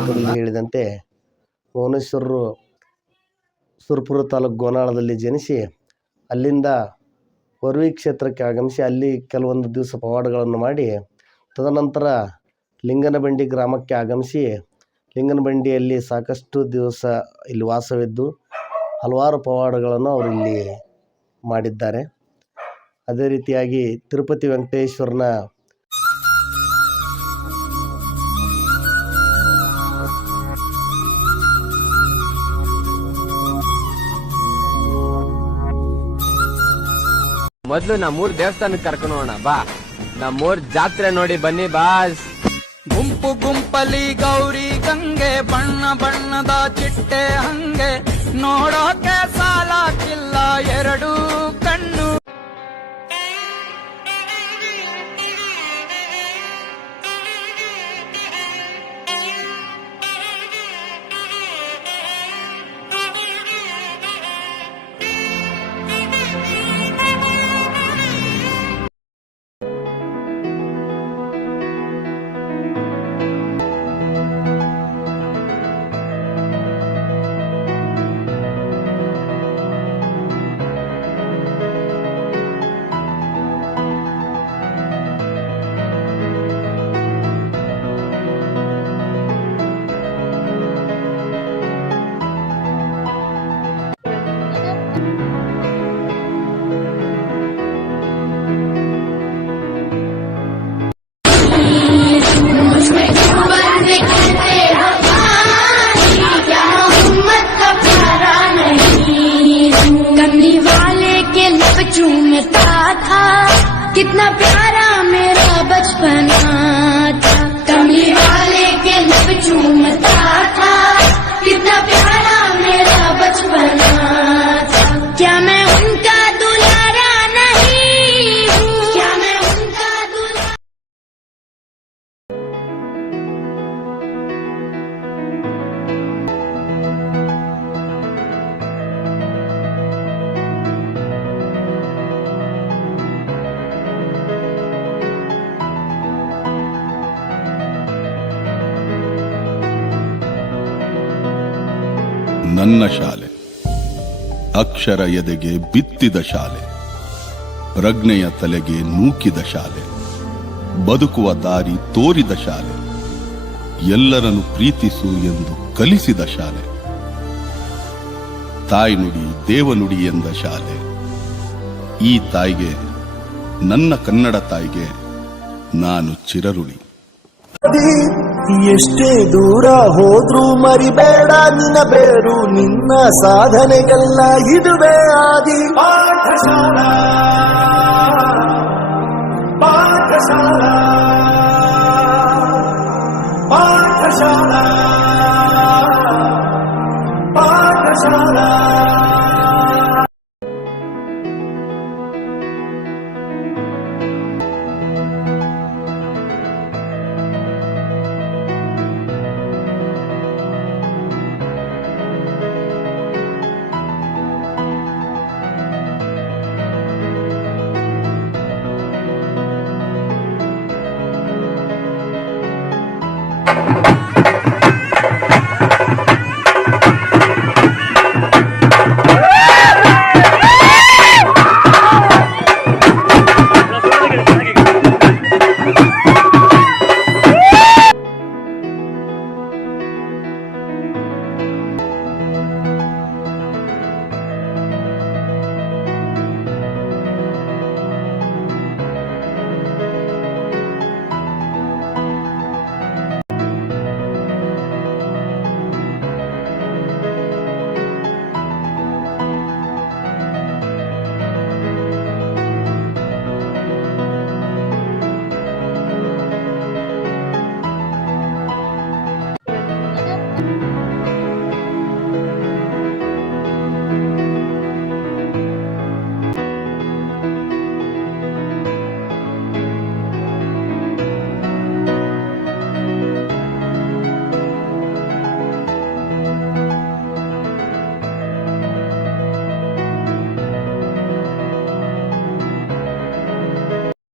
ಪುಸ್ತಕದಲ್ಲಿ ಹೇಳಿದಂತೆ ಭುವನೇಶ್ವರರು ಸುರಪುರ ತಾಲೂಕು ಗೋನಾಳದಲ್ಲಿ ಜನಿಸಿ ಅಲ್ಲಿಂದ ವರವಿ ಕ್ಷೇತ್ರಕ್ಕೆ ಆಗಮಿಸಿ ಅಲ್ಲಿ ಕೆಲವೊಂದು ದಿವಸ ಪವಾಡಗಳನ್ನು ಮಾಡಿ ತದನಂತರ ಲಿಂಗನಬಂಡಿ ಗ್ರಾಮಕ್ಕೆ ಆಗಮಿಸಿ ಲಿಂಗನಬಂಡಿಯಲ್ಲಿ ಸಾಕಷ್ಟು ದಿವಸ ಇಲ್ಲಿ ವಾಸವಿದ್ದು ಹಲವಾರು ಪವಾಡಗಳನ್ನು ಅವರು ಇಲ್ಲಿ ಮಾಡಿದ್ದಾರೆ. ಅದೇ ರೀತಿಯಾಗಿ ತಿರುಪತಿ ವೆಂಕಟೇಶ್ವರನ ಮೊದ್ಲು ನಮ್ಮೂರ್ ದೇವಸ್ಥಾನಕ್ಕೆ ಕರ್ಕೊಂಡು ಹೋಗೋಣ ಬಾ. ನಮ್ಮೂರ್ ಜಾತ್ರೆ ನೋಡಿ ಬನ್ನಿ ಬಾಸ್. ಗುಂಪು ಗುಂಪಲಿ ಗೌರಿ ಗಂಗೆ ಬಣ್ಣ ಬಣ್ಣದ ಚಿಟ್ಟೆ ಹಂಗೆ ನೋಡೋಕೆ ಸಾಲಾಕಿಲ್ಲ ಎರಡು ಕಣ್ಣು. कितना प्यारा मेरा बचपना था, कमली वाले के लब चूमता था, कितना प्यारा मेरा बचपना था। क्या मैं उनका दुलारा नहीं हूँ, क्या मैं उनका दुलारा। ನನ್ನ ಶಾಲೆ ಅಕ್ಷರ ಎದೆಗೆ ಬಿತ್ತಿದ ಶಾಲೆ, ಪ್ರಜ್ಞೆಯ ತಲೆಗೆ ನೂಕಿದ ಶಾಲೆ, ಬದುಕುವ ದಾರಿ ತೋರಿದ ಶಾಲೆ, ಎಲ್ಲರನ್ನು ಪ್ರೀತಿಸು ಎಂದು ಕಲಿಸಿದ ಶಾಲೆ, ತಾಯ್ನುಡಿ ದೇವನುಡಿ ಎಂದ ಶಾಲೆ. ಈ ತಾಯಿಗೆ, ನನ್ನ ಕನ್ನಡ ತಾಯಿಗೆ ನಾನು ಚಿರಋಣಿ. ಎಷ್ಟೇ ದೂರ ಹೋದ್ರೂ ಮರಿಬೇಡ ನಿನ್ನ ಬೇರು, ನಿನ್ನ ಸಾಧನೆಗೆಲ್ಲ ಇದುವೇ ಆದಿ. ಪಾಠಶಾಲಾ ಪಾಠಶಾಲಾ ಪಾಠಶಾಲಾ ಪಾಠಶಾಲಾ.